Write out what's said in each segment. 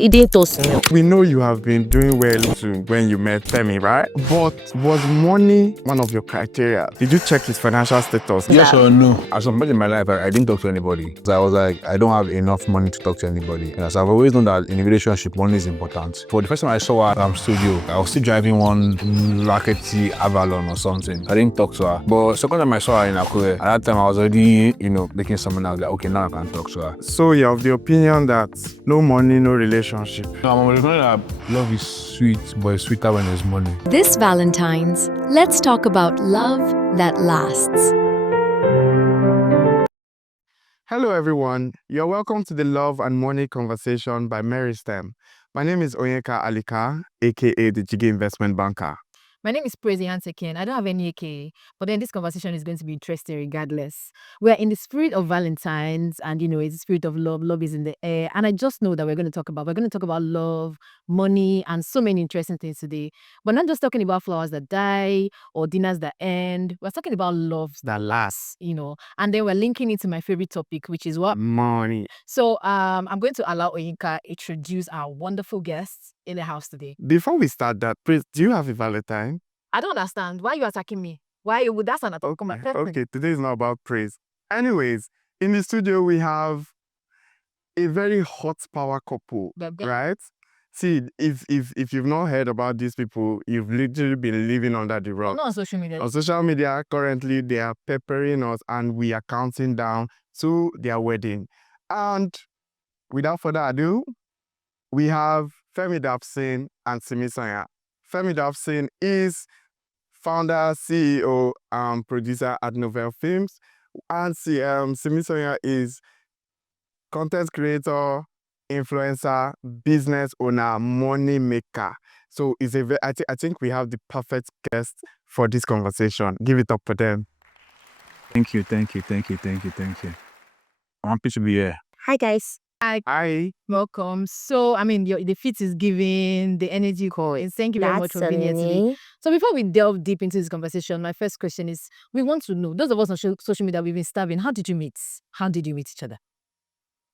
It didn't toast me. We know you have been doing well to when you met Femi, right? But was money one of your criteria? Did you check his financial status? Yes or no? At some point in my life, I didn't talk to anybody. So I was like, I don't have enough money to talk to anybody. And so I've always known that in a relationship, money is important. For the first time I saw her studio, I was still driving one rackety Avalon or something. I didn't talk to her. But second time I saw her in Akure, at that time I was already, making someone else like, okay, now I can talk to her. So you're of the opinion that no money, no relationship. No, I'm of the opinion that love is sweet, but it's sweeter when there's money. This Valentine's, let's talk about love that lasts. Hello everyone, you're welcome to the Love and Money Conversation by Mary Stem. My name is Onyeka Alika, aka the Jiggy Investment Banker. My name is Praise Hansekin. I don't have any AKA, but then this conversation is going to be interesting regardless. We are in the spirit of Valentine's and, it's the spirit of love. Love is in the air. And I just know that we're going to talk about love, money, and so many interesting things today. But not just talking about flowers that die or dinners that end. We're talking about loves that lasts, and then we're linking it to my favorite topic, which is what? Money. So I'm going to allow Oyinka introduce our wonderful guests in the house today. Before we start that, Praise, do you have a Valentine? I don't understand. Why are you attacking me? Why would that's an attack? Okay, today is not about praise. Anyways, in the studio we have a very hot power couple, right? See, if you've not heard about these people, you've literally been living under the rock. Not on social media. On social media, currently they are peppering us and we are counting down to their wedding. And without further ado, we have Femi Dapson and Simisanya. Femi Dapson is founder, CEO, producer at Novel Films, and Simisanya is content creator, influencer, business owner, money maker. So I think we have the perfect guest for this conversation. Give it up for them. Thank you. I'm happy to be here. Hi, guys. Hi. Welcome. So, the fit is giving, the energy calls. Thank you very much for being here today. So, before we delve deep into this conversation, my first question is, we want to know, those of us on social media, we've been starving. How did you meet? How did you meet each other?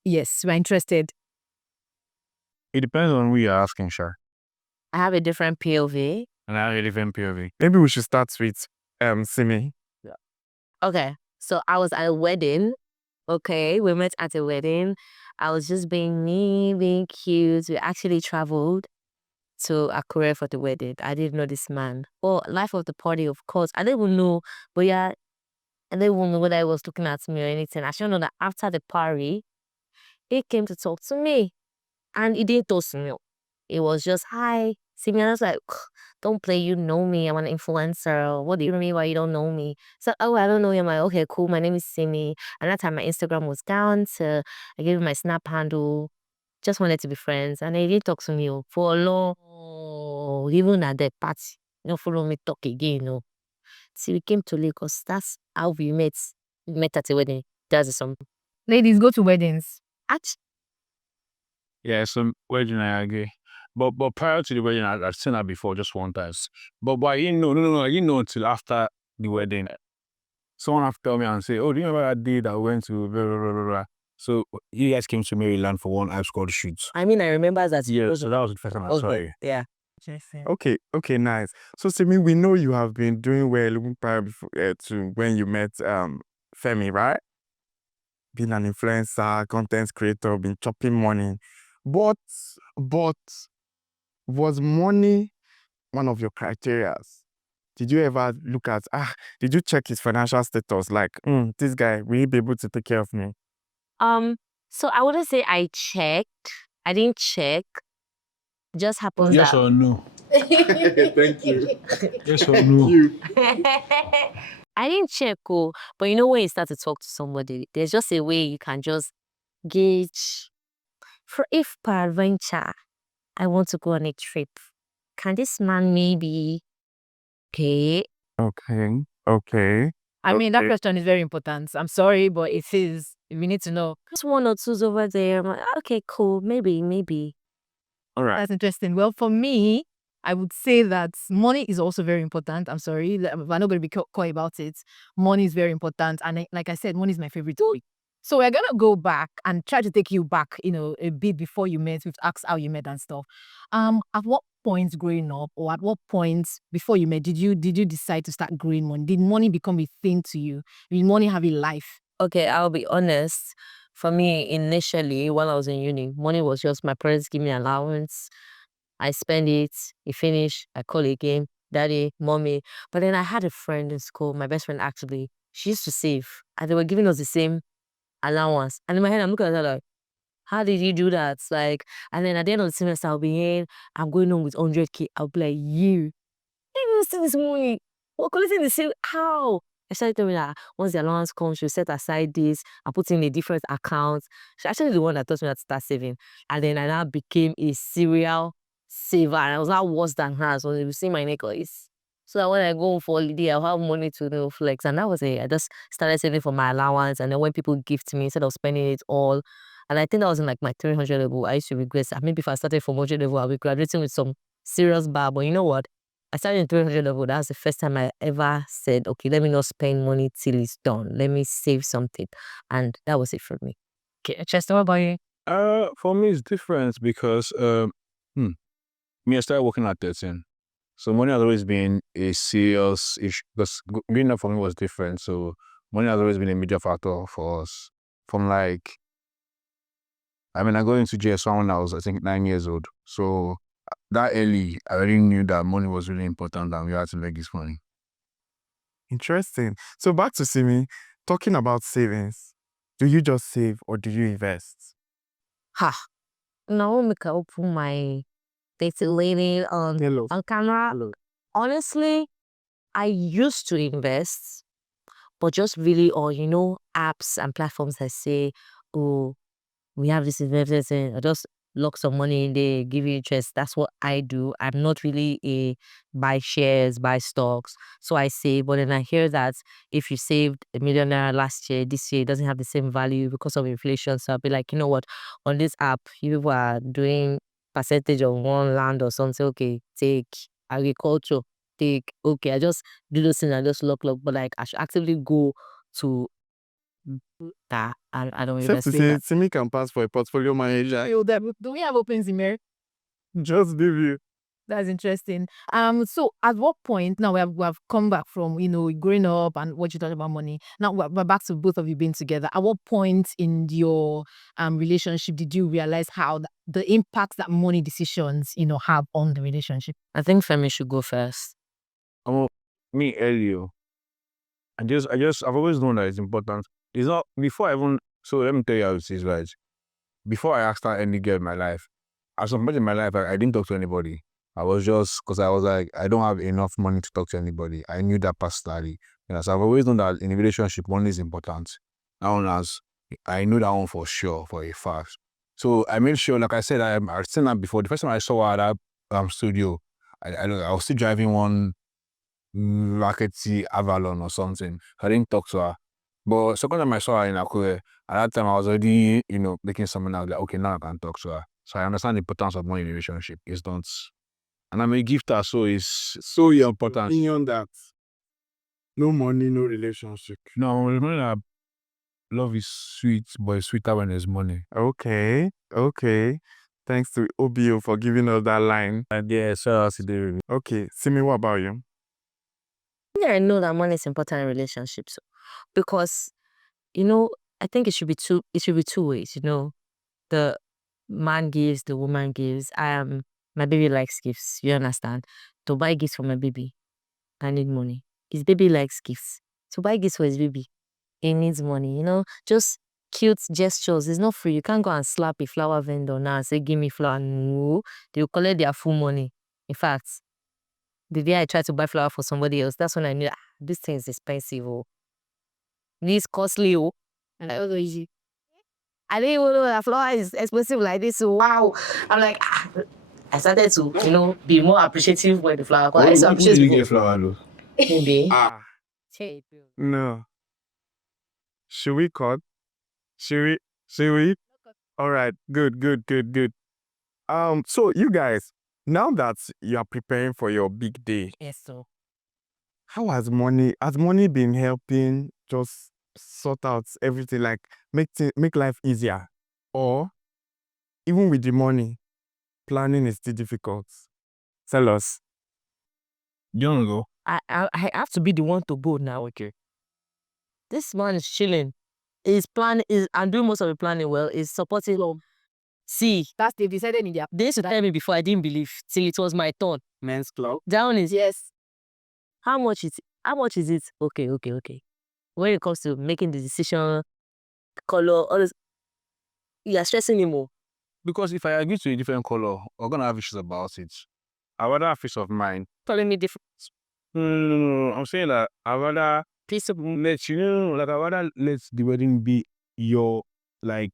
Yes, we're interested. It depends on who you're asking, sure. I have a different POV. And I have a different POV. Maybe we should start with Simi. Okay, so I was at a wedding. Okay, we met at a wedding. I was just being me, being cute. We actually traveled to Akure for the wedding. I didn't know this man. Well, life of the party, of course. I didn't even know, but yeah, I didn't even know whether he was looking at me or anything. I should know that after the party, he came to talk to me. And he didn't toast me. It was just, hi. See me, and I was like, don't play, you know me. I'm an influencer. What do you mean why you don't know me? So, I don't know you. I'm like, okay, cool. My name is Simi. And that time my Instagram was down. So I gave him my Snap handle. Just wanted to be friends. And he didn't talk to me for a long, even at the party. Follow me talk again, See, we came to Lagos. That's how we met. We met at a wedding. That's something. Ladies, go to weddings. Actually, Yeah, some wedding I agree. But prior to the wedding, I'd seen her before just one time. But I didn't know. I didn't know until after the wedding. Someone have to tell me and say, oh, do you remember that day that we went to blah, blah, blah, blah, blah. So you guys came to Maryland for one I've scored shoot. I remember that. Yeah, so that was the first time I saw you. Yeah. Okay, nice. So Simi, we know you have been doing well prior to when you met Femi, right? Being an influencer, content creator, been chopping money. But was money one of your criteria? Did you ever look at, did you check his financial status? Like, this guy, will he be able to take care of me? So I wouldn't say I checked. I didn't check. Just happened Yes that. or no? Thank you. Yes or no? I didn't check, but when you start to talk to somebody, there's just a way you can just gauge. For if peradventure, I want to go on a trip, can this man maybe okay? Okay. That question is very important. I'm sorry, but it is. We need to know. Just one or two's over there. I'm like, okay, cool. Maybe. All right. That's interesting. Well, for me, I would say that money is also very important. I'm sorry. I'm not going to be coy about it. Money is very important. And like I said, money is my favorite topic. So we're gonna go back and try to take you back, a bit before you met. We've asked how you met and stuff. At what point growing up, or at what point before you met, did you decide to start growing money? Did money become a thing to you? Did money have a life? Okay, I'll be honest. For me, initially, while I was in uni, money was just my parents give me allowance. I spend it, it finish, I call again, daddy, mommy. But then I had a friend in school, my best friend actually, she used to save, and they were giving us the same allowance. And in my head, I'm looking at her like, how did you do that? Like, and then at the end of the semester, I'll be in, I'm going on with 100K. I'll be like, you see this money. We're collecting the same. How? I started telling me that once the allowance comes, she'll set aside this and put in a different account. She's actually the one that taught me how to start saving. And then I now became a serial saver. And I was not worse than her. So you see my necklace. So that when I go for holiday, I'll have money to flex. And that was it. I just started saving for my allowance. And then when people gift me, instead of spending it all, and I think that was in like my 300 level, I used to regret that. Maybe if I started from 100 level, I'll be graduating with some serious bar. But you know what? I started in 300 level. That's the first time I ever said, okay, let me not spend money till it's done. Let me save something. And that was it for me. Okay, Chester, what about you? For me, it's different because me, I started working at 13. So money has always been a serious issue because growing up for me was different. So money has always been a major factor for us. From like, I got into JS1 when I was, I think, 9 years old. So that early, I already knew that money was really important and we had to make this money. Interesting. So back to Simi, talking about savings. Do you just save or do you invest? Ha. Now make I open my data lady on Hello. camera. Hello. Honestly, I used to invest, but just really on, apps and platforms that say, oh, we have this investment, I just lock some money in there, give you interest. That's what I do. I'm not really a buy shares, buy stocks. So I save, but then I hear that if you saved $1 million last year, this year it doesn't have the same value because of inflation. So I'll be like, you know what, on this app, you people are doing percentage of one land or something. Okay, take agriculture, take, okay, I just do those things and just lock. But like I should actively go to that. I don't Safe invest to in say, that. Simi can pass for a portfolio manager. Do we have open Zimmer? Just give you. That's interesting. So at what point now we have come back from growing up and what you talked about money. Now we're back to both of you being together. At what point in your relationship did you realize how the impact that money decisions have on the relationship? I think Femi should go first. Me earlier, I've always known that it's important. It's not before I even. So let me tell you how it is, right? Before I asked out any girl in my life, at some point in my life, I didn't talk to anybody. I was just because I was like, I don't have enough money to talk to anybody. I knew that personally. So I've always known that in a relationship, money is important. That one I knew that one for sure, for a fact. So I made sure, like I said, I've seen that before. The first time I saw her at that studio, I was still driving one Rackety Avalon or something. I didn't talk to her. But second time I saw her in Akure, at that time I was already, making something out like, okay, now I can talk to her. So I understand the importance of money in a relationship. It's not, and I'm a gifter, so it's so important. Opinion that no money, no relationship. No, remember that love is sweet, but it's sweeter when there's money. Okay. Thanks to OBO for giving us that line. And yeah, so that's the Okay, Simi, what about you? Yeah, I know that money is important in relationships because I think it should be two ways. The man gives, the woman gives. My baby likes gifts. You understand? To buy gifts for my baby, I need money. His baby likes gifts. To buy gifts for his baby, he needs money. Just cute gestures. It's not free. You can't go and slap a flower vendor now and say, "Give me flower." No, they'll collect their full money. In fact, the day I tried to buy flower for somebody else, that's when I knew this thing is expensive. Oh, this costly. Oh, and I was like, "Easy." I didn't even know that flower is expensive like this. So wow, I'm like, I started to be more appreciative when the flower. I used to appreciate people. flower though? Maybe. No. Should we cut? Should we? All right. Good. So you guys, now that you are preparing for your big day, Yes, so how has money been helping just sort out everything, like make life easier, or even with the money, planning is still difficult? Tell us. You don't go. I have to be the one to go now. Okay. This man is chilling. His plan is and doing most of the planning well. Is supporting. See, That's they've decided in their they used to tell me before I didn't believe till it was my turn. Men's club. That one is yes. how much is it? Okay. When it comes to making the decision, color, all this, you are stressing him more. Because if I agree to a different color, we're gonna have issues about it. I rather have peace of mind. Telling me different. No. I'm saying that I rather Peace of let you know, like I rather let the wedding be your like.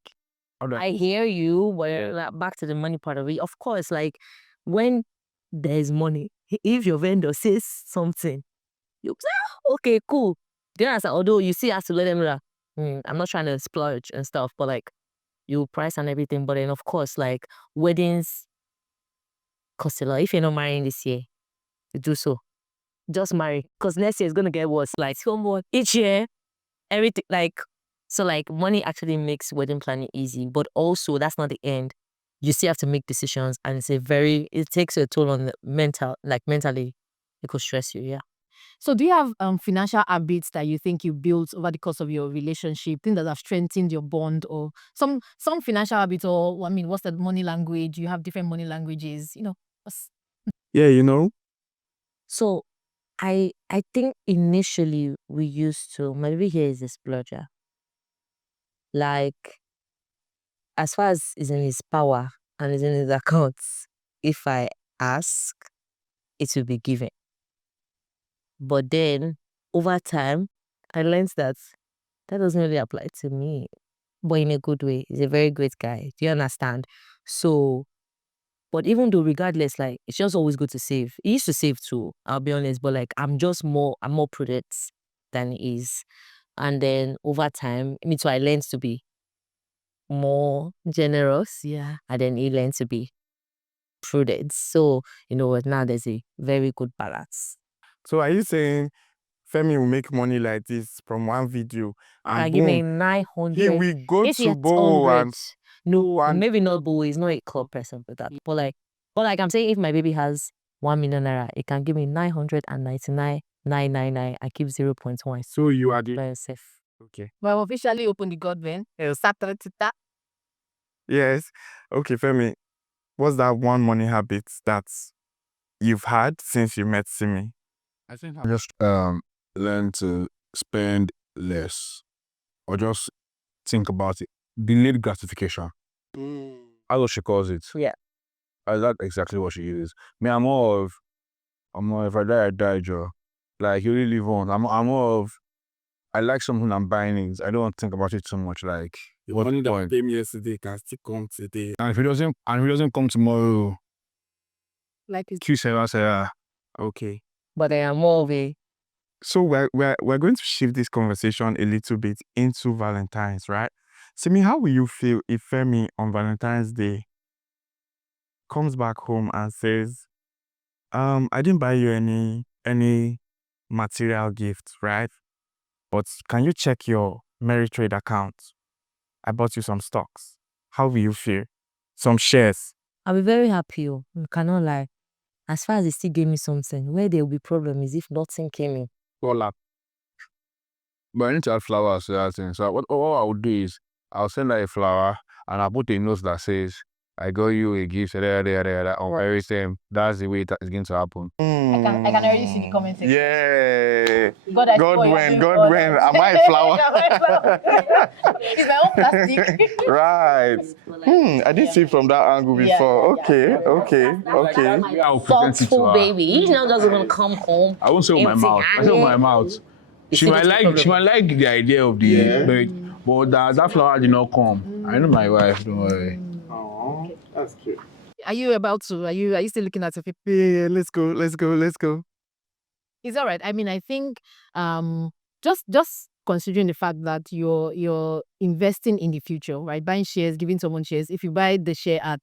I hear you, but like, back to the money part of it. Of course, like when there's money, if your vendor says something, you say, "Ah, okay, cool." The answer, although you still have to let them know that, I'm not trying to splurge and stuff, but like you price and everything. But then of course, like weddings cost a lot. If you're not marrying this year, you do so. Just marry. Because next year is gonna get worse. Like so more each year, everything like so like money actually makes wedding planning easy, but also that's not the end. You still have to make decisions and it takes a toll on the mentally it could stress you, yeah. So do you have financial habits that you think you built over the course of your relationship, things that have strengthened your bond, or some financial habits, or I mean, what's the money language? You have different money languages, Yeah, you know. So I think initially we used to my baby here is a splurger. Like as far as is in his power and is in his accounts, if I ask, it will be given. But then over time, I learned that doesn't really apply to me. But in a good way. He's a very great guy. Do you understand? So, but even though regardless, like it's just always good to save. He used to save too, I'll be honest, but like I'm more prudent than he is. And then over time, me too, I learned to be more generous. Yeah. And then he learned to be prudent. So, you know what, now there's a very good balance. So are you saying Femi will make money like this from one video and Give me boom, 900. he will go If he to has Bo 100, and no, and maybe not Bo. He's not a club person for that. But like I'm saying, if my baby has 1 million naira, it can give me 999,999. I keep 0.1. so you are the By yourself. okay. Well, officially open the God then. Saturday. Yes. Okay, Femi. What's that one money habit that you've had since you met Simi? I think I just learn to spend less, or just think about it. Delayed gratification. That's what she calls it. Yeah. That's exactly what she uses. Me, I'm more of if I die, Joe. Like you really live on. I'm more of I like something I'm buying it. I don't want to think about it too much. Like The what money that point? came yesterday can still come today. And if it doesn't come tomorrow, Like it's Q Okay. But I am more of a So we're going to shift this conversation a little bit into Valentine's, right? Simi, how will you feel if Femi on Valentine's Day comes back home and says, I didn't buy you any material gift, right? But can you check your Trade account? I bought you some stocks. How will you feel? Some shares. I'll be very happy. Oh. You cannot lie. As far as he still gave me something, where there will be problem is if nothing came in. $. but I need to add flowers to that thing. So what I would do is I'll send her a flower and I'll put a note that says, I got you a gift, on everything. That's the way it's going to happen. I can already see the comment section. Yeah. God Godwin. Am I a flower? It's my own plastic. Right. I didn't see it from that angle before. Okay. Yeah, I'll present it to her. Baby. He's now just gonna come home. I won't say with my mouth. I say with my mouth. She might like the idea of the but that flower did not come. I know my wife, don't worry. Oh, that's cute. Are you about to? Are you still looking at your paper? Yeah, let's go. It's all right. I mean, I think just considering the fact that you're investing in the future, right? Buying shares, giving someone shares. If you buy the share at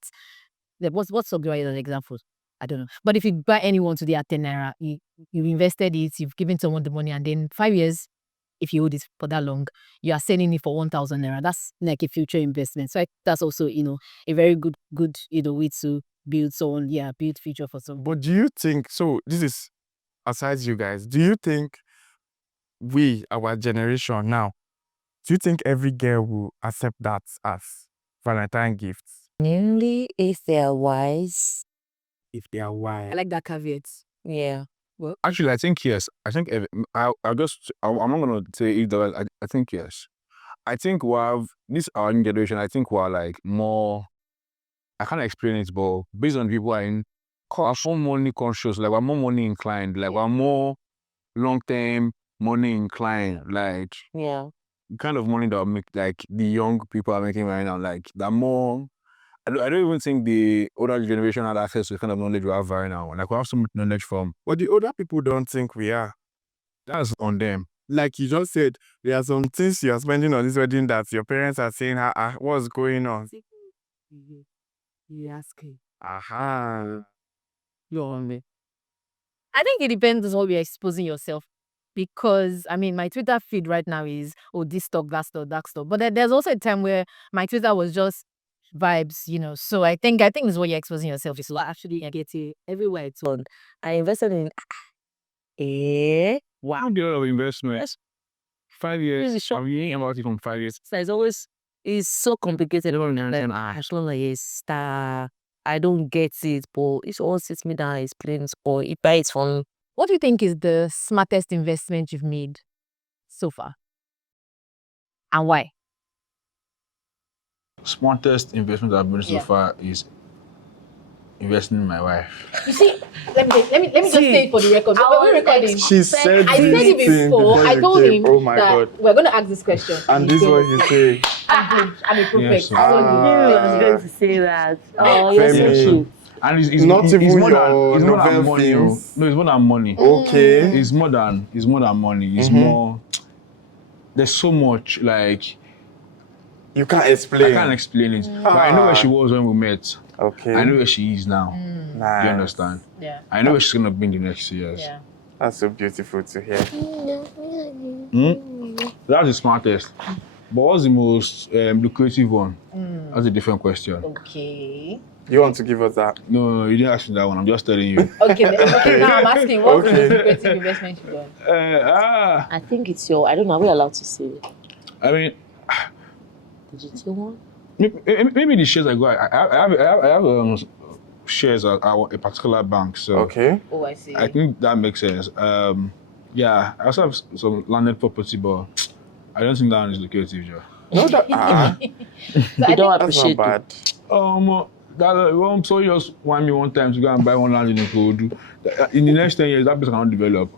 what's up, an example? I don't know. But if you buy anyone today at 10 naira, you invested it, you've given someone the money, and then 5 years if you hold it for that long, you are selling it for 1,000 naira. That's like a future investment. So that's also, a very good, way to build someone, build future for someone. But do you think, so this is aside you guys, do you think our generation now, do you think every girl will accept that as Valentine gifts? Only if they are wise. If they are wise. I like that caveat. Yeah. Actually, I think yes. I think I'm not gonna say either. I think yes. I think we have this our new generation. I think we're like more. I can't explain it, but based on people are in, are more money conscious. Like we're more money inclined. Like we're more long term money inclined. Like Yeah. the kind of money that make like the young people are making right now. Like they're more. I don't even think the older generation had access to the kind of knowledge we have right now. Like we have so much knowledge from. But the older people don't think we are. That's on them. Like you just said, there are some things you are spending on this wedding that your parents are saying, what's going on? You asking. Aha. You're on me. I think it depends on what you're exposing yourself. Because my Twitter feed right now is this stock, that stock, that stock. But there's also a time where my Twitter was just vibes, So I think this is what you're exposing yourself to. So actually I get it everywhere it's on. I invested in Wow, the of investment. Yes. 5 years. It's short. I'm hearing about it from 5 years. So it's so complicated and then I don't get it, but it all sits me down, explains, or it buys from. What do you think is the smartest investment you've made so far? And why? Smartest investment I've made so Yeah. far is investing in my wife. You see, let me just say it for the record. When we're recording, She said I said it before. I told him oh my that God. we're gonna ask this question. And this is what you say. I'm a prophet. Yes, I told you. I was going to say that. Oh, you're so Femi. cute. And it's Not it's even more your it's more than novel money. films. No, it's more than money. Okay. It's more than money. It's Mhm. more. There's so much like You can't I explain. can't explain it. But I know where she was when we met. Okay. I know where she is now. Nice. You understand? Yeah. I know where she's gonna be in the next years. Yeah. That's so beautiful to hear. That's the smartest. But what's the most lucrative one? That's a different question. Okay. You want to give us that? No, you didn't ask me that one. I'm just telling you. Okay. Now I'm asking, what's the Okay. most lucrative investment you've done? I think it's I don't know, are we allowed to say it? I mean, Digital one? maybe the shares I got. I have shares at a particular bank. So Okay. Oh, I see. I think that makes sense. Yeah, I also have some landed property, but I don't think that one is lucrative, Joe. No, that So I You don't think- that's appreciate not it. bad. That so just want me one time to go and buy one land in Ikorodu. In the next 10 years, that place cannot develop.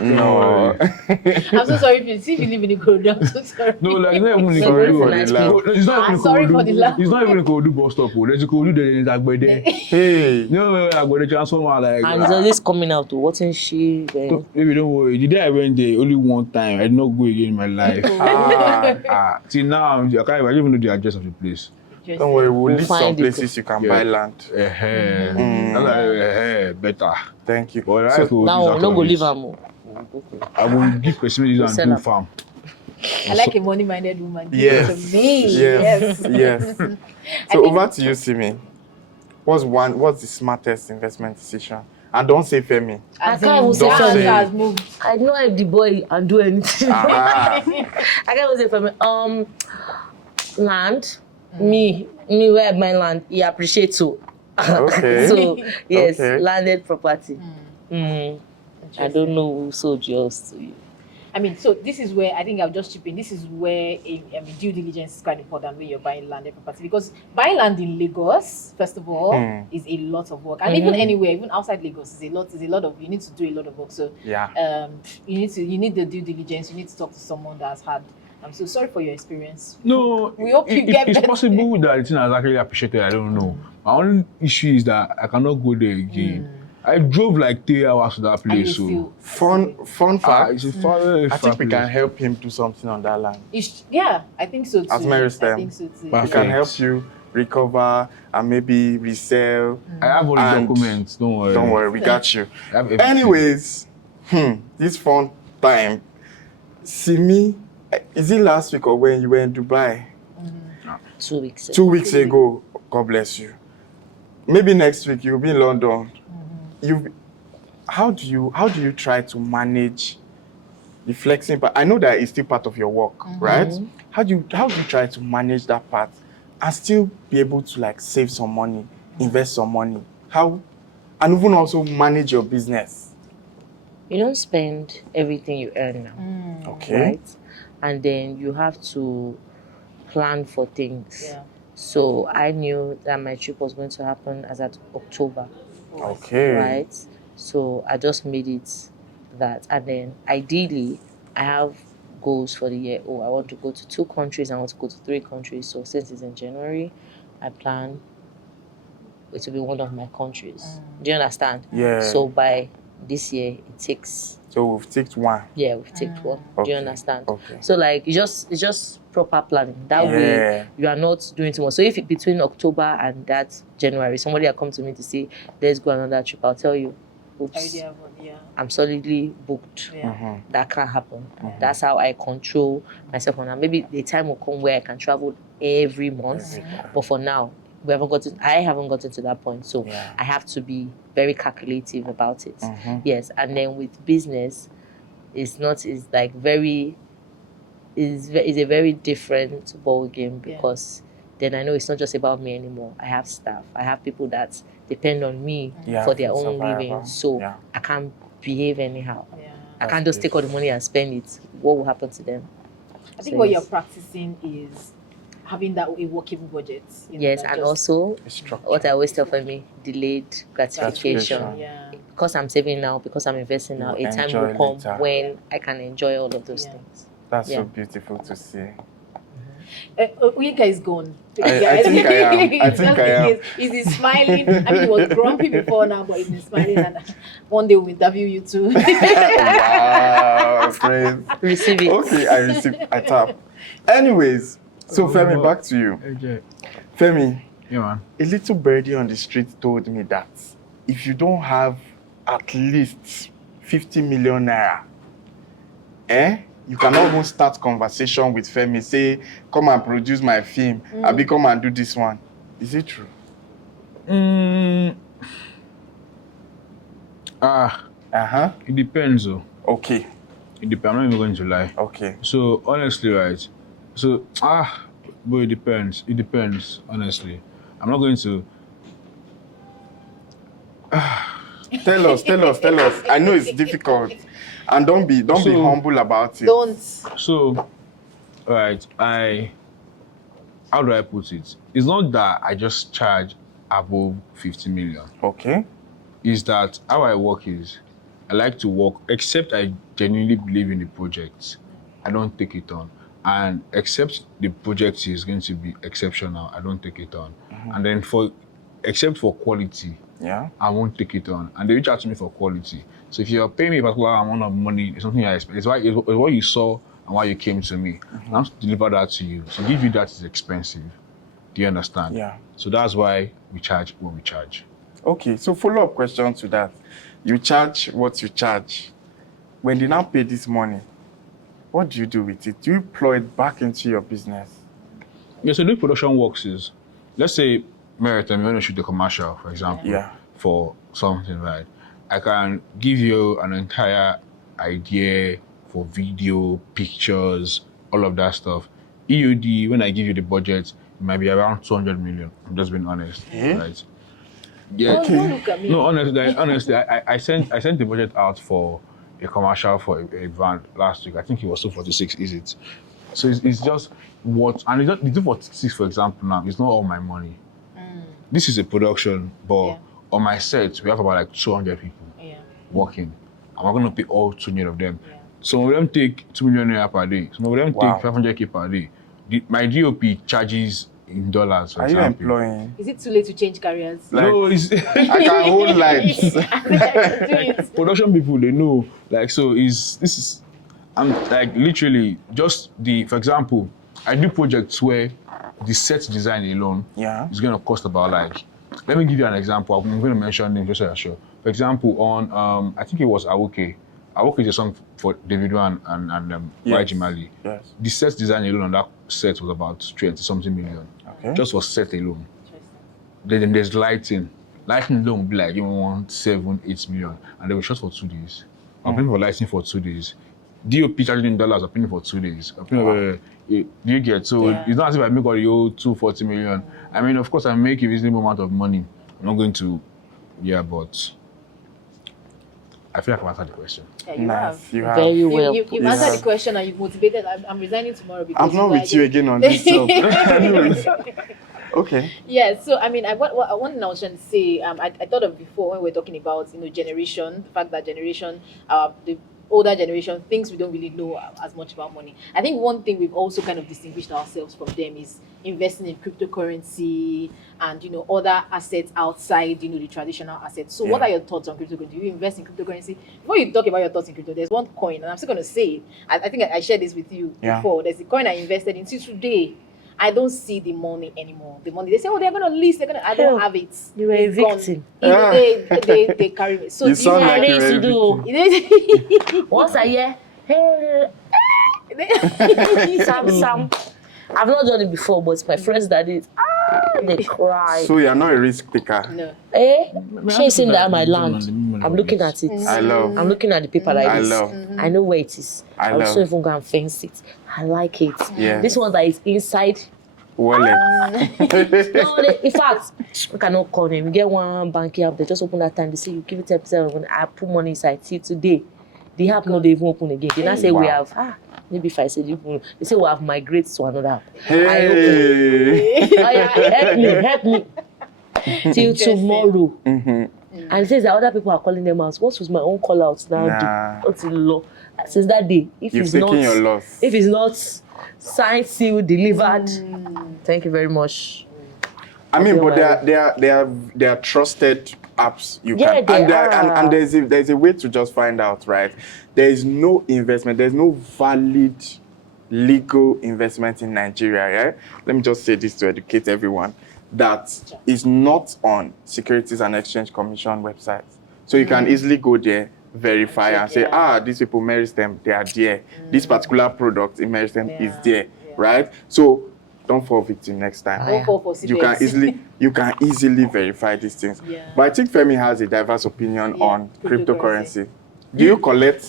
No. I'm so sorry if you live in Ikorodu. I'm so sorry. No, like it's not even in Sorry Ikorodu. for the Nice laugh. No, it's not even in Sorry for the laugh. Ikorodu. It's not even in Ikorodu bus stop. There's Ikorodu, there's Agbede. Hey. You know where Agbede transformer like. And it's always coming out to watching she then. Maybe don't worry. The day I went there, only one time. I did not go again in my life. Till now, I don't even know the address of the place. Don't worry, we'll list some find it. places you can buy land. Better. Thank you. But So, I could Now, use no that go on leave it. am. I will give person and Sell do am. farm. I like a money-minded woman. Give Yes. it to me. Yes. Yes. I So think- over to you, Simi. What's the smartest investment decision? And don't say Femi. I As can't in, even say that Femi. answer has moved. I don't know if the boy can do anything. Ah. I can't even say for me. Land. Me where I buy land, he appreciate too. Okay. So yes, Okay. landed property. I don't know who sold yours to you. I mean, so this is where I think I'll just chip in. This is where due diligence is quite important when you're buying landed property, because buying land in Lagos, first of all, is a lot of work, and even anywhere, even outside Lagos, is a lot of you need to do a lot of work. So Yeah. you need the due diligence. You need to talk to someone that has had. I'm so sorry for your experience. No, We hope you get it's better. possible that the thing is actually appreciated. I don't know. My only issue is that I cannot go there again. I drove like 3 hours to that And you place. So feel Fun fact. it's a far, I think we can help him do something on that land. yeah, I think so too. As Mary's I time. think so too. We Perfect. can help you recover and maybe resell. I have all the And documents. Don't worry. Don't worry, we got you. I have everything. Anyways, this fun time. Simi, is it last week or when you were in Dubai? 2 weeks ago. 2 weeks ago. God bless you. Maybe next week you'll be in London. How do you try to manage the flexing part? I know that it's still part of your work, right? How do you try to manage that part and still be able to like save some money, invest some money? How, and even also manage your business? You don't spend everything you earn now. Okay. Right? And then you have to plan for things. Yeah. So I knew that my trip was going to happen as at October. Okay. Right? So I just made it that. And then ideally, I have goals for the year. Oh, I want to go to 2 countries. I want to go to 3 countries. So since it's in January, I plan it will be one of my countries. Do you understand? Yeah. So by this year, it takes... So we've ticked one. Yeah, we've ticked one. Do Okay. you understand? Okay. So like it's just proper planning. That way you are not doing too much. So if between October and that January, somebody will come to me to say, let's go on another trip, I'll tell you, oops, I'm solidly booked. That can't happen. That's how I control myself on that. Maybe the time will come where I can travel every month. But for now, I haven't gotten to that point. So I have to be very calculative about it. Yes. And then with business, it's a very different ball game, because then I know it's not just about me anymore. I have staff. I have people that depend on me for their own living. So I can't behave anyhow. I can't just take all the money and spend it. What will happen to them? I think what you're practicing is having that a workable budget. Yes, and also what I always tell Femi, delayed gratification. Yeah. Because I'm saving now, because I'm investing now, a time will come later when I can enjoy all of those things. That's so beautiful to see. Uyinka is gone. I think I am. I think I am. He's smiling. I mean, he was grumpy before now, but he's smiling. And one day we'll interview you too. Wow, great. Receive it. Okay, I receive. I tap. Anyways, so Femi, back to you. Okay. Femi, Yeah, man. a little birdie on the street told me that if you don't have at least 50 million naira, you cannot even start conversation with Femi, say, come and produce my film, Abi come and do this one. Is it true? It depends, though. Okay. It depends. I'm not even going to lie. Okay. So honestly, right? So but it depends. It depends, honestly. I'm not going to. Tell us. I know it's difficult. And don't be humble about it. Don't. So, right, how do I put it? It's not that I just charge above 50 million. Okay. Is that how I work is, I like to work, except I genuinely believe in the project, I don't take it on. And except the project is going to be exceptional, I don't take it on. And then except for quality, I won't take it on. And they reach out to me for quality. So if you're paying me a particular amount of money, it's something I expect. It's what you saw and why you came to me. I have to deliver that to you. So give you that is expensive. Do you understand? Yeah. So that's why we charge what we charge. Okay, so follow-up question to that. You charge what you charge. When they now pay this money, what do you do with it? Do you employ it back into your business? Yeah, so the way production works is, let's say, Maritime, you want to shoot a commercial, for example, for something, right? I can give you an entire idea for video, pictures, all of that stuff. EOD, when I give you the budget, it might be around 200 million. I'm just being honest, right? Yeah. Oh, don't look at me. No, honestly, I sent the budget out for a commercial for a brand last week. I think it was 246. Is it? So it's just what, and the 246, for example, now it's not all my money. This is a production, but on my set we have about like 200 people working. I'm not going to pay all 200 of them. Some of them take 2 million naira per day. Some of them take 500K per day. My DOP charges in dollars, for example. Are you employing? Is it too late to change careers? Like, no, it's I can hold lights. production people, they know. Like, so I'm like literally just for example, I do projects where the set design alone is going to cost about like, let me give you an example. I'm going to mention names just so you're sure. For example, on I think it was Awoke, I worked with a song for Davido and Yes. YG Mali. Yes. The set design alone on that set was about 20 something million. Okay. Just for set alone. Then there's lighting. Lighting alone would be like even 1, 7, 8 million. And they were shot for 2 days. I'm paying for lighting for 2 days. DOP charging in dollars, I'm paying for 2 days. I'm paying do you get? So it's not as if I make all the whole 240 million. I mean, of course, I make a reasonable amount of money. I'm not going to, but I feel like I've answered the question. Yeah, you Nice. have. You have. Very well. You've You answered have. the question and you've motivated. I'm resigning tomorrow because I'm not with you again on this job. Anyways. Okay. Yeah, so I mean, one thing I was trying to say, I thought of before when we were talking about generation, the fact that generation, the older generation thinks we don't really know as much about money. I think one thing we've also kind of distinguished ourselves from them is investing in cryptocurrency and other assets outside the traditional assets. So what Yeah. are your thoughts on cryptocurrency? Do you invest in cryptocurrency? Before you talk about your thoughts in crypto, there's one coin, and I'm still gonna say it. I think I shared this with you Yeah. before. There's a coin I invested in. Till today, I don't see the money anymore. The money they say, they're gonna list. I Hell, don't have it. you were a It's gone. victim. They carry me. So You do sound Yeah, like I you're used to a do. you Once a year, hey, Sam. I've not done it before, but my friends that did, they cry. So you're not a risk taker. No. Eh? Chasing that my land. I'm looking at it. I love. I'm looking at the paper like I this. love. I know where it is. I I'll love. also even go and fence it. I like it. Yeah. This one that is inside. Wallet. No, in fact, I cannot call them. You get one banking app, they just open that time. They say you give it 10%. I put money inside. See today, the app no they even open again. They now say we Wow. have maybe if I say they say we have migrated to another app. Hey. Oh yeah, help me till tomorrow. Mm-hmm. And it says that other people are calling them out. What was my own call out now? Nah. What's the law? Since that day, if You've it's taken not, your loss. if it's not signed, sealed, delivered, thank you very much. I mean, Okay, but well. they are trusted apps. You Yeah, can they and are. and there's a way to just find out, right? There is no investment. There's no valid legal investment in Nigeria. Right? Let me just say this to educate everyone. That is not on Securities and Exchange Commission websites. So you can easily go there, verify and say, these people Meristem, they are there. This particular product in Meristem is there, right? So don't fall victim next time. Don't fall for You can easily verify these things. Yeah. But I think Femi has a diverse opinion on cryptocurrency. Do you collect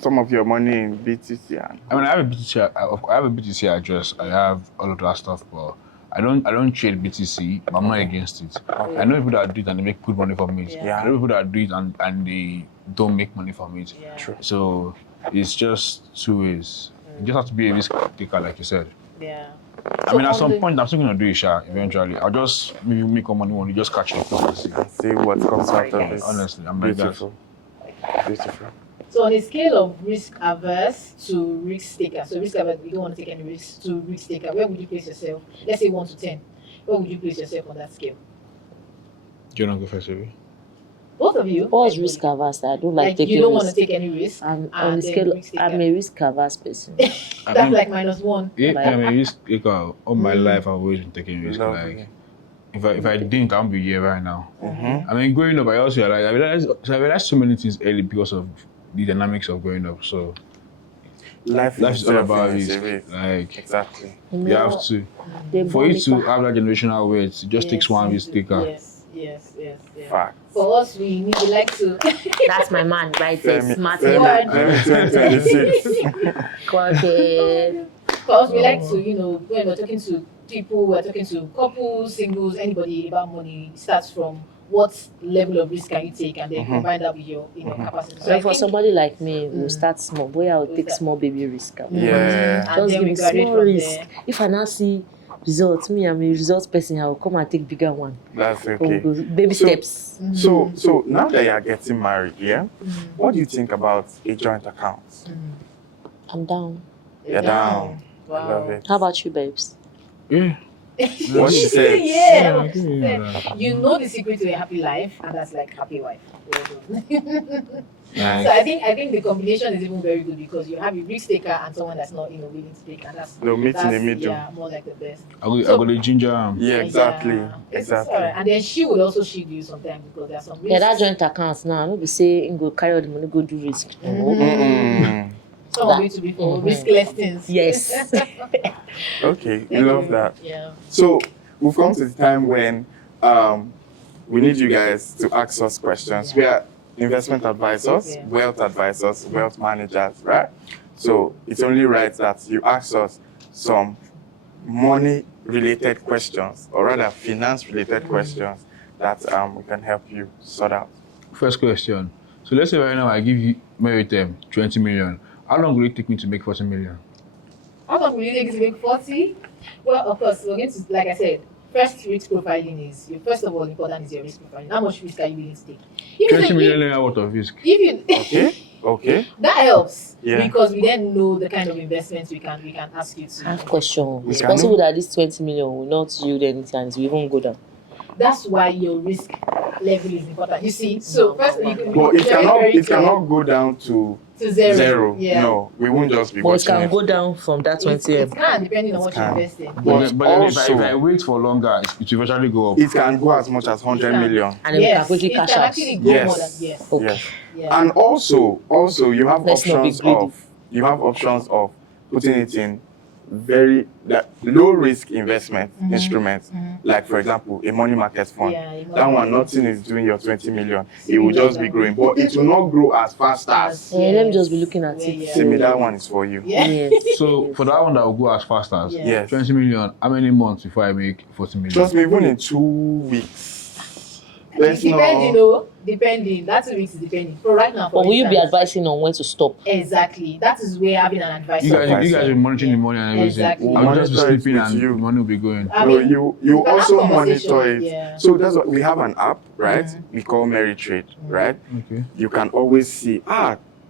some of your money in BTC? I mean, I have a BTC address. I have all of that stuff, but I don't trade BTC. But I'm not against it. Okay. I know people that do it and they make good money from it. Yeah. I know people that do it and they don't make money from it. Yeah. True. So it's just two ways. You just have to be a risk taker, like you said. Yeah. I mean, at some point, I'm still gonna do it, eventually. I'll just maybe make more money when you just catch it. And see what comes out of it. Honestly, I'm like that. Beautiful. Beautiful. So on a scale of risk averse to risk taker, so risk averse, you don't want to take any risks, to risk taker, where would you place yourself? Let's say 1 to 10. Where would you place yourself on that scale? Do you want to go first, baby? Both of you. What's risk averse? I don't like taking you don't want to risk. take any risk. I'm and on the then scale. risk taker. I'm a risk averse person. That's like -1. Yeah, I'm a risk taker. All my life, I've always been taking risk. Lovely. Like, if I didn't, I wouldn't be here right now. Mm-hmm. I mean, growing up, I realized so many things early because of the dynamics of growing up. So Life life is all itself about is a risk. risk. Like, Exactly. you have to. They For you born to it have that generational weight, it just takes one risk taker. Yes. Fact. For us, we like to. That's my man right there. Smart. Femi. Femi 2026. Quality. For us, we like to, when we're talking to people, we're talking to couples, singles, anybody about money, it starts from what level of risk can you take and then combine that with your capacity. So I for think- somebody like me, we'll start small. Boy, I'll take small baby risk. Yeah. And Just then give we me graduate small from risk. there. If I now see results, me, I'm a results person, I will come and take bigger one. That's okay. Baby So- steps. So now that you are getting married, yeah, what do you think about a joint account? I'm down. You're down. I Wow. love it. How about you, babes? Yeah, What she said. Yeah. I give you that. You know the secret to a happy life, and that's like happy wife. Well done. Nice. So I think the combination is even very good because you have a risk taker and someone that's not willing to take, and They'll meet in the middle. Yeah, more like the best. I go So- the ginger. Yeah, exactly. Yeah. It's Exactly. alright. And then she would also shield you sometimes because there's some risks. Yeah, that joint account now. No be say him go carry all the money go do risk. Mm-mm. Some of it to be for riskless things. Yes. Okay, we love that. Yeah. So we've come to the time when we need you guys to ask us questions. We are investment advisors, Yeah. wealth advisors, wealth managers, right? So it's only right that you ask us some money-related questions, or rather finance-related questions that we can help you sort out. First question. So let's say right now I give you Meritem 20 million. How long will it take me to make 40 million? How long will you take to make 40? Well, of course, we're going to, like I said, first risk profiling is, first of all, important is your risk profiling. How much risk are you willing to take? If 20 you- million naira worth of risk. If you, Okay. that helps Yeah. because we then know the kind of investments we can ask you I have to. a question. We It's can possible know. that this 20 million will not yield anything and it will even go down. That's why your risk level is important. You see, so first you can But be it very, cannot very it cannot go down to to zero. zero. Yeah. No, we won't just be But it watching can it. go down from that 20 It can, depending on what you can. invest in. But, But but then if also, I wait for longer, it will eventually go up. it can go as much as 100 can. million. and then we can quickly it cash can out. actually go Yes. more than yes. Okay. Yes. Yeah. And also you have Let's not be options greedy. of putting it in very low risk investment instruments, like for example a money market fund. Yeah, a money That one, market nothing is doing your 20 million. So It will you just know be that. growing, but it will not grow as fast as. Let me just be looking at Yeah, it. yeah. See me, that one is for you. Yeah. Yes. So for that one that will go as fast as Yeah. Yes. 20 million, how many months before I make 40 million? Trust me, even in 2 weeks. Let's Depending, know. depending. That 2 weeks is depending. So right now, for But will you be instance- advising on when to stop? Exactly. That is where having an advisor. You guys will be monitoring the money and everything. Exactly. I'll just be Monitor it sleeping with and you. the money will be going. I No, mean, you we can also have monitor conversations, it. yeah. So that's what we have an app, right? We call Merry Trade, right? Okay. You can always see,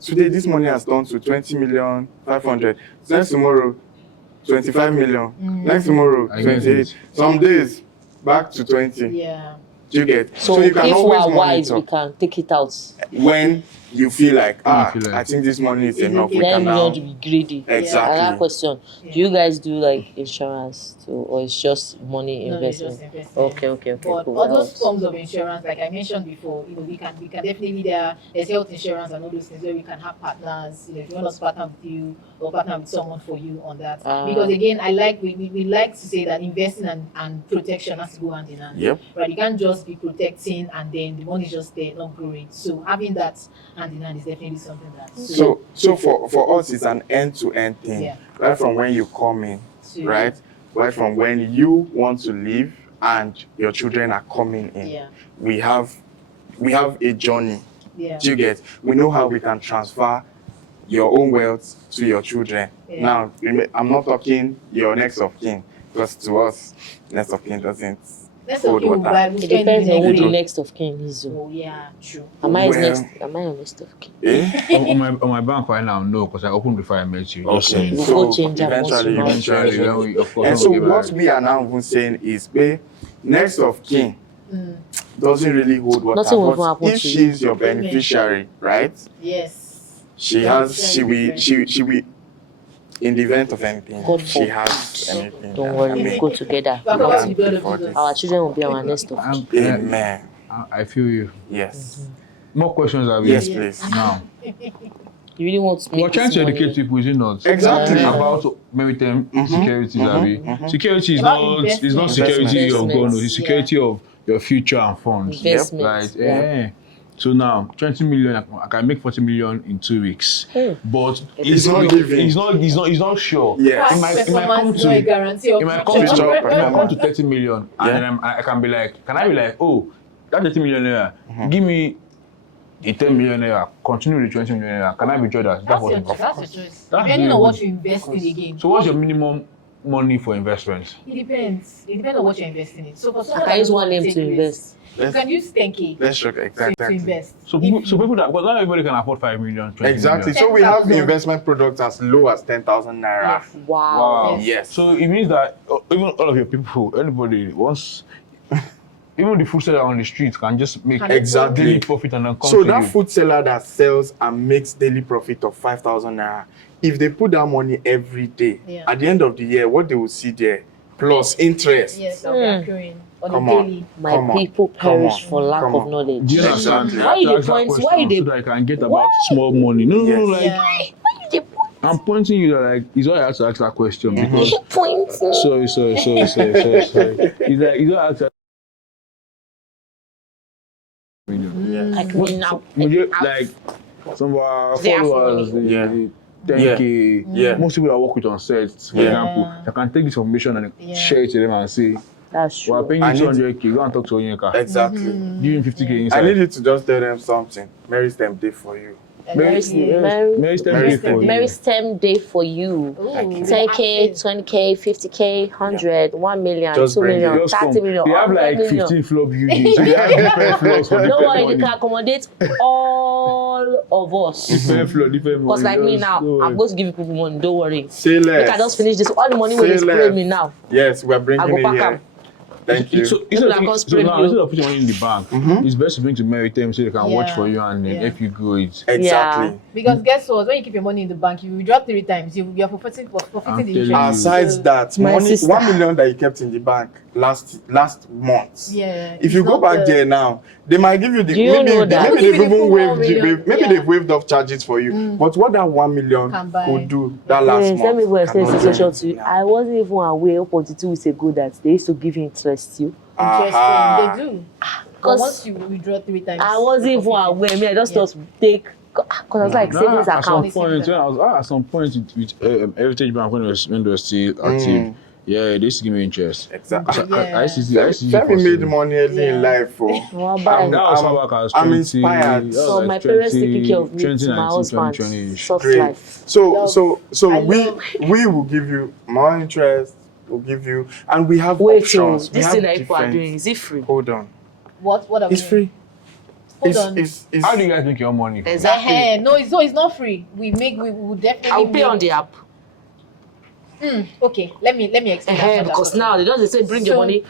today this money has gone to 20 million 500. Next tomorrow, 25 million. Next tomorrow, I get 28. it. Some days back to 20. Yeah. Do you get? So, you can if we always are wise, monitor we can take it out. when you feel like, feel like- I think this money is It's enough. okay. We Then can we now. want to be greedy. Exactly. Another question. Do you guys do like insurance too, or it's just money No, it's just investment? investment. Okay, But cool. all That those helps. forms of insurance, like I mentioned before, we can definitely there's health insurance and all those things where we can have partners. If you want us to partner with you or partner with someone for you on that. Because again, we like to say that investing and protection has to go hand in hand. Yep. Right, you can't just be protecting and then the money is just there, not growing. So having that hand in hand is definitely something that. So for us, it's an end-to-end thing. Yeah. Right from when you come in, So- right? Right from when you want to leave and your children are coming in. Yeah. We have a journey. Yeah. Do you get? We know how we can transfer your own wealth to your children. Yeah. Now, I'm not talking your next of kin, because to us, next of kin doesn't Let's hold talk water. about It depends on who the day. next of kin is. Oh yeah, true. Am I his Well- next? Am I your next of kin? Eh? on my bank right now, no, because I opened before I met you. Just Okay. saying. We'll So go change that once eventually, you know. Eventually, when we, of course, And when so we get what married. we are now even saying is, next of kin doesn't really hold water. Nothing will but happen if to you. she's your beneficiary, right? Yes. She will, in the event of anything, God she forbid. has anything. Don't worry, we'll go together. But how about the Thank blood you of for Jesus? this. Our children will be our next of kin. Amen. I feel you. Yes. More questions, are we? Yes, please. Now, You really want to make we're trying this to money. educate people, is it not? Exactly. About maritime security, Abi. Security is About not, it's not investment. security of Investment. God, no, it's security of your future and funds. Investment. Right? Yeah. So now, 20 million, I can make 40 million in 2 weeks. But It's not giving. He's not sure. Yes. It might come Performance is not a to guarantee of it might come future. to, it might come performance. to 30 million, and Yeah. then I can be like, can I be like, oh, that 30 million naira, give me the 10 million naira, continue with the 20 million naira. Can I be judged as that? That's was your it? choice. That's Depending really on what good. you invest in again. So what's your minimum money for investments? It depends. It depends on what you're investing in. So for someone I that use doesn't one want name take to risk, invest. you can use 10K Let's check to exactly. invest. So people that, because not everybody can afford 5 million, 20 Exactly. million. So we have 10,000. investment products as low as 10,000 naira. Yes. Wow. Yes. Yes. So it means that even all of your people, anybody wants, even the food seller on the street can just make Exactly. daily profit and then come So to that you. food seller that sells and makes daily profit of 5,000 naira, if they put that money every day, Yeah. at the end of the year, what they will see there, plus interest. Yes, I'll be accruing on Come a on. daily. My Come on. people Come perish on. for lack Come of on. knowledge. Do you understand? Exactly. I have Why to you ask that point- question why you so that I can get about small money. No, Yes. like Yeah. I'm pointing you that like it's why I have to ask that question because Point. sorry. It's like you don't ask that. Yes. I mean now. Like some of our They have followers, money. Yeah. 10K. Yeah. Most people that work with on sets, for Yeah. example, they can take this information and share it to them and say, That's "We're true. paying I you need- 200K. Go and talk to Onyeka. Exactly. Give him 50K I inside." need you to just tell them something. Mary Stem day for you. Mary Mary Stem Mary day Stem. for you. Mary STEM day for you. Thank you. 10K, 20K, 50K, 100, 1 million, Just 2 bring million, it. Just 30 come. million, They have 100 like million. 15 floor buildings. So they have different floors for Don't different worry, they money. can accommodate all of us. Different floor, different money. Because like me Just now, don't I'm worry. going to give you people money. Don't worry. Say less. Make I just finish this. All the money when Say they spray less. me now. Yes, we're I bringing go it pack here. am. Thank you. So People instead that of, come so spray now, you. instead of putting money in the bank, it's best to bring to Meritem so they can watch Yeah. for you and then Yeah. if you go it. Exactly. Because guess what? When you keep your money in the bank, you withdraw 3 times. You're forfeiting I'm the telling insurance. you. Besides that, My money sister. 1 million that you kept in the bank last month. Yeah. If you go back there now, they might give you the Do you know that? maybe They'll give they've you the even full 1 million. maybe Yeah. they've waived off charges for you. But what that 1 million Can buy. could do that last Yes, month. let me go explain the cannot do situation it to you. now. I wasn't even aware up until 2 weeks ago that they used to give you interest too. Interesting. Aha. They do. But Because once you withdraw 3 times, I wasn't even aware. Me, I just Yeah. thought take because I was like savings At some account. point, when I was at some point with Heritage Bank when they were still active, yeah, they used to give me interest. Exactly. Yeah. I used to use it Femi for made saving. money early in Yeah. life. Well, bye. That was how back I was 20. I'm inspired. that was So like my parents taking care of me to 2019, my husband. 2020-ish. Soft Great. life. So I we love- we will give you more interest. We'll give you, and we have Wait, options. We this have thing that people are different- doing, is it free? Hold on. What are we It's doing? free. Hold on. It's How do you guys make your money? Exactly. No, it's not free. We will definitely. I'll pay on the app. Okay, let me explain. that further Because for you. now they just say bring your So, money.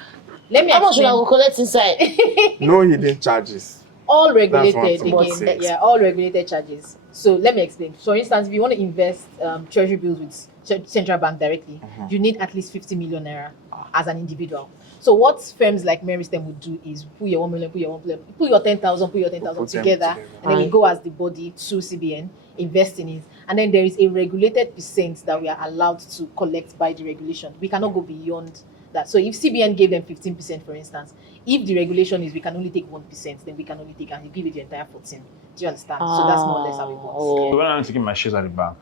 Let me How much will I explain. go collect inside? no hidden charges. All That's regulated what someone again. says. Yeah, all regulated charges. So let me explain. For instance, if you want to invest treasury bills with central bank directly, you need at least 50 million naira as an individual. So what firms like Mary Stem would do is put your 1 million, put your 1 million, put your 10,000, put your 10,000 Put them together, together. and then we Aye. go as the body to CBN, invest in it, and then there is a regulated percent that we are allowed to collect by the regulation. We cannot go beyond that. So if CBN gave them 15%, for instance, if the regulation is we can only take 1%, then we can only take and you give it the entire 14. Do you understand? So that's more or less how it works. Oh. So when I'm taking my shares at the bank,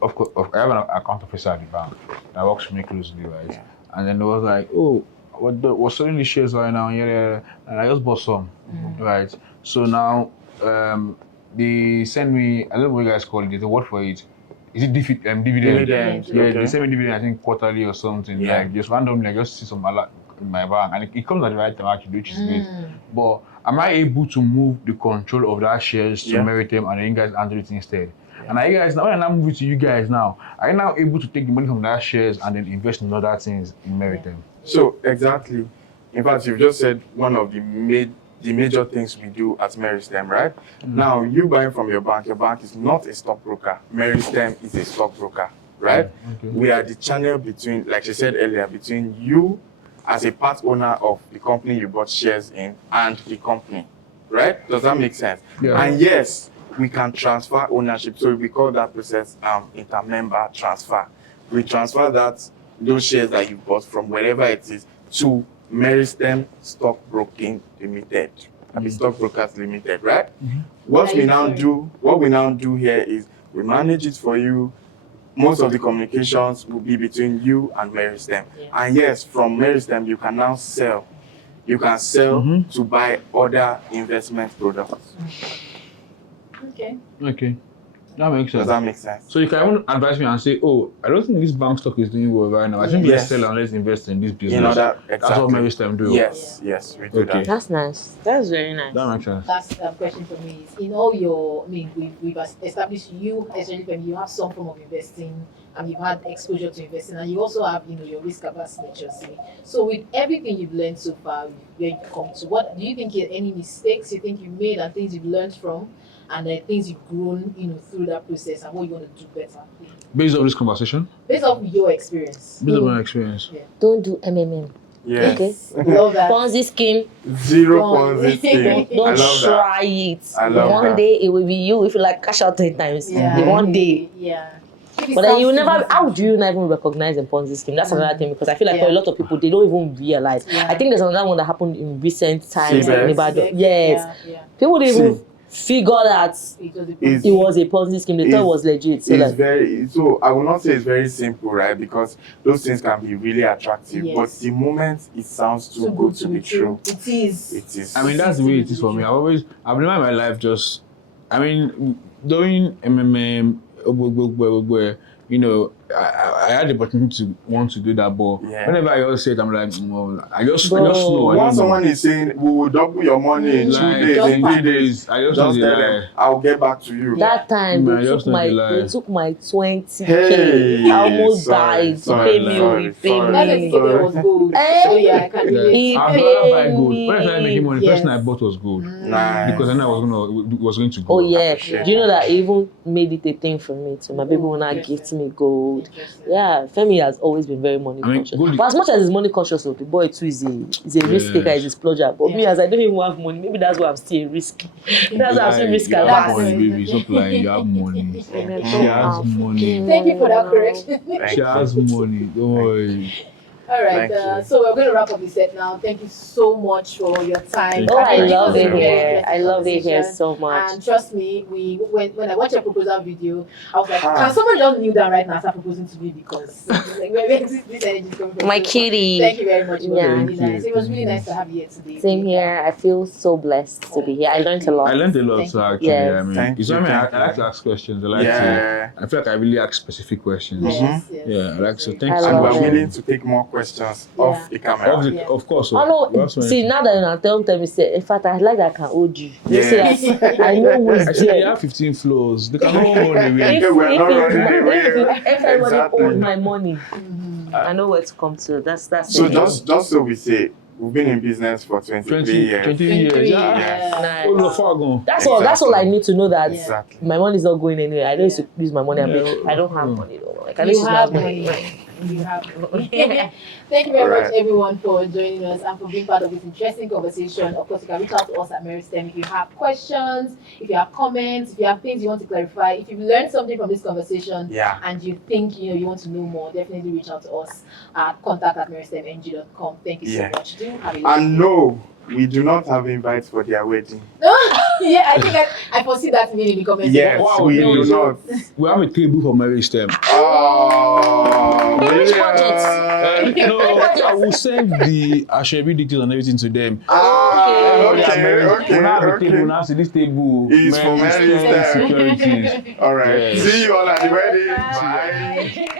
of course, I have an account officer at the bank that works with me closely, right? Yeah. And then they was like, oh, we're selling the shares right now, yeah, and I just bought some, right? So now they send me, I don't know what you guys call it, there's a word for it. Is it dividend? Dividend, Yeah, okay. they send me dividend, I think quarterly or something. Yeah. Like just randomly, I just see some alert in my bank, and it comes at the right time actually, which is good. But am I able to move the control of that shares to Yeah. Meritem and then you guys handle it instead? And are you guys now, when I now move it to you guys now, are you now able to take the money from that shares and then invest in other things in Meritem? So exactly. In fact, you've just said one of the major things we do at Mary Stem, right? Now, you buying from your bank is not a stockbroker. Mary Stem is a stockbroker, right? Okay. We are the channel between, like she said earlier, between you as a part owner of the company you bought shares in and the company, right? Does that make sense? Yeah. And yes, we can transfer ownership. So we call that process inter-member transfer. We transfer those shares that you bought from wherever it is to Mary Stem Stockbroking Limited. I mean Stockbrokers Limited, right? What we now do here is we manage it for you. Most of the communications will be between you and Mary Stem. And yes, from Mary Stem you can now sell. You can sell to buy other investment products. Okay. Okay. That makes sense. Does that make sense? So you can even advise me and say, oh, I don't think this bank stock is doing well right now. I think let's Yes. sell and let's invest in this business. You know that That's what exactly. Mary Stem do. Yes, yes, we do Okay. that. That's nice. That's very nice. That makes sense. Last question for me is, in all your, I mean, we've established you, especially when you have some form of investing, and you've had exposure to investing, and you also have, your risk averse nature. So with everything you've learned so far, where you've come to, what do you think? Any mistakes you think you've made, and things you've learned from, and things you've grown, through that process, and what you want to do better? Based on this conversation? Based off your experience. Based on my experience. Don't do MMM. Yes. Okay. Love that. Ponzi scheme. Zero Ponzi scheme. I Don't love that. try it. I love One that. day it will be you if you like cash out 10 times. Yeah. The one day. Yeah. But then you never. How do you not even recognize a Ponzi scheme? That's another thing, because I feel like for a lot of people they don't even realize. Yeah. I think there's another one that happened in recent times. Cibex. in Ibadan. Yes. Yeah. People didn't even See. figure that It's- it was a Ponzi scheme. They thought it was legit. So It's like, very, so I will not say it's very simple, right? Because those things can be really attractive, Yes. but the moment it sounds too good to be true, It is. it is. I mean, that's the way it is for me. I've never in my life just, I mean, doing MMM, I had the opportunity to want to do that, but Yeah. whenever I always say it, I'm like, well, I just Bro, know. I Once don't know. someone is saying, we will double your money in 2 Like, days, just in 3 days, I just just know tell the them, lie. I'll get back to you. that time Man, they just took know the lie. they took my 20K. Hey, I almost sorry, died. sorry, Pay me, sorry, pay sorry. That's me. the thing, there was gold. Eh? So yeah, I can relate. He I'd rather buy paid gold. When I started making money, the first Yes. thing I bought was gold. Nice. Because then I was going to go. Oh yeah. Appreciate Do you know that it even made it a thing for me too? My baby will not gift me gold. Yeah, Femi has always been very money I mean, conscious. gold- But as much as he's money conscious, the boy too is a risk taker, he's a splurger. But me, as I don't even have money, maybe that's why I'm still a risk. That's why I'm still risk You have averse. money, baby. Stop lying. You have money. She has money. Thank you for that correction. She has money. Don't worry. All right, Thank you. so we're going to wrap up the set now. Thank you so much for your time. Oh, I Thank you love so it much. here. I love it here so much. And trust me, when I watched your proposal video, I was like, Ah. can someone just kneel down right now and start proposing to me, because like, where this energy is coming from. My So, kitty. Thank you very much. It was Yeah. really Thank you. nice. It was really nice to have you here today. Same here. I feel so blessed to be here. I learned a lot. I learned a lot, Thank so you. actually. Yes. I mean, Thank it's you, not me. I thank you. like to ask questions. I like Yeah. to. I feel like I really ask specific questions. Yes, yes. Yeah, I like to. Yes, Thank I you so And love much. we're it. willing to take more questions off the camera. Of course. Oh We no! have so many See, things. now that you tell me, say, in fact, I like that I can hold you. You Yeah. see that? I know who's Actually, they there. have 15 floors. They can hold on the way. We're not running away. If everybody Exactly. owns my money, Mhm. I know where to come to. That's So it. just so we say, we've been in business for 23 years. 20 years. 23, Yeah. Yes. Nice. Oh, no, far gone. That's all. That's all I need to know, that Exactly. my money is not going anywhere. I don't used to use my money. Yeah. I don't have money though. Like, I You used to have have money. money. You have money. Thank you very Alright. much, everyone, for joining us and for being part of this interesting conversation. Of course, you can reach out to us at Meristem if you have questions, if you have comments, if you have things you want to clarify. If you've learned something from this conversation Yeah. and you think you want to know more, definitely reach out to us at contact@meristemng.com. Thank you so Yeah. much. Do have a lovely And no, we do not have invites for their wedding. yeah, I think I foresee that in the comments. Yes, Wow, we no, do so- not. We have a table for Mary Stem. Oh, Which yeah. No, I will send the Ashebi details and everything to them. Ah, Okay. okay, We now have a okay. table. Now see this table. It's for Mary Stem. Securities. All right. Yes. See you all at the wedding. Bye. Bye.